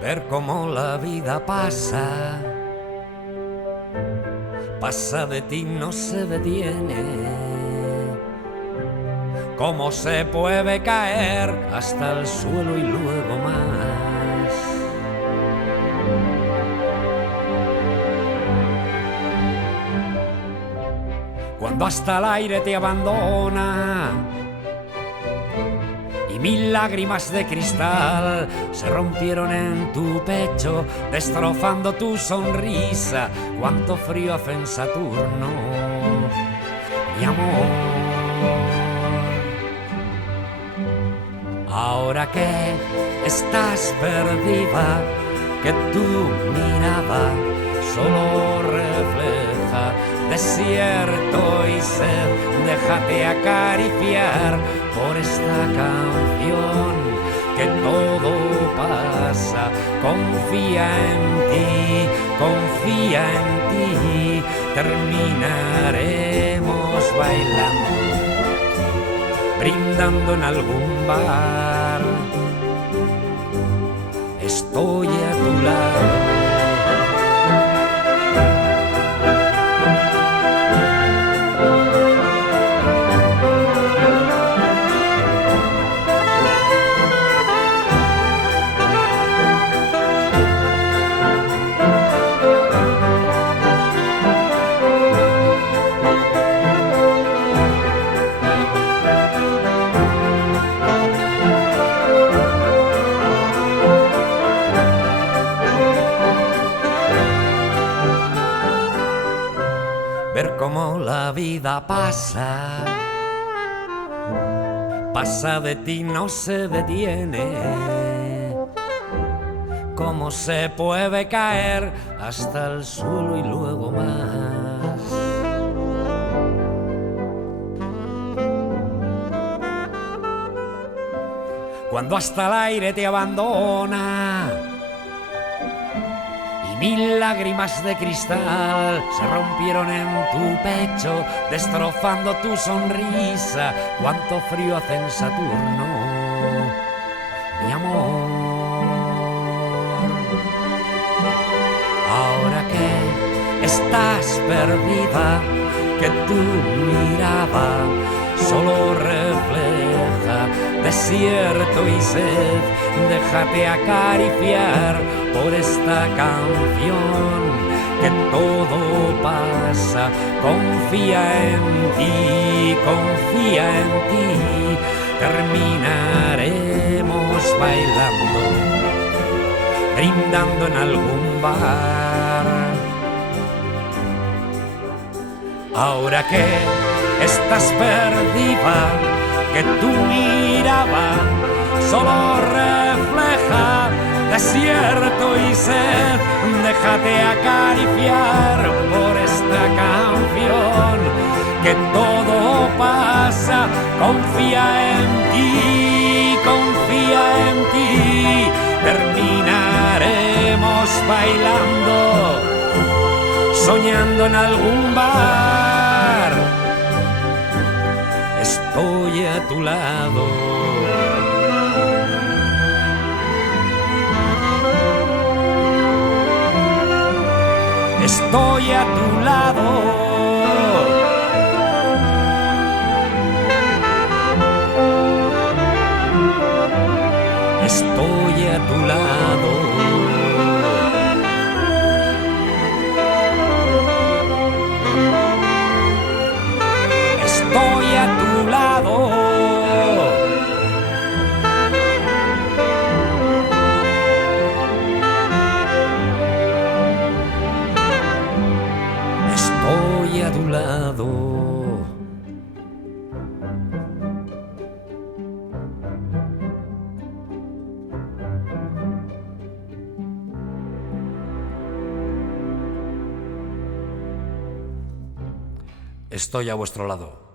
Ver cómo la vida pasa, pasa de ti, no se detiene. Cómo se puede caer hasta el suelo y luego más. Cuando hasta el aire te abandona y mil lágrimas de cristal se rompieron en tu pecho, destrozando tu sonrisa. Cuánto frío hace en Saturno, mi amor. Ahora que estás perdida, que tu mirada solo refleja desierto y sed, déjate acariciar por esta canción, que todo pasa. Confía en ti, terminaremos bailando, brindando en algún bar. Estoy a tu lado. Ver cómo la vida pasa, pasa de ti, no se detiene. Cómo se puede caer hasta el suelo y luego más. Cuando hasta el aire te abandona mil lágrimas de cristal se rompieron en tu pecho, destrozando tu sonrisa. Cuánto frío hace en Saturno, mi amor. Ahora que estás perdida, que tu mirada solo refleja desierto y sed, déjate acariciar por esta canción, que todo pasa. Confía en ti, terminaremos bailando, brindando en algún bar. Ahora que estás perdida, que tu mirada solo refleja desierto y sed, déjate acariciar por esta canción, que todo pasa. Confía en ti, terminaremos bailando, soñando en algún bar. Estoy a tu lado. Estoy a tu lado. Estoy a tu lado. Estoy a tu lado. Estoy a tu lado. Estoy a vuestro lado.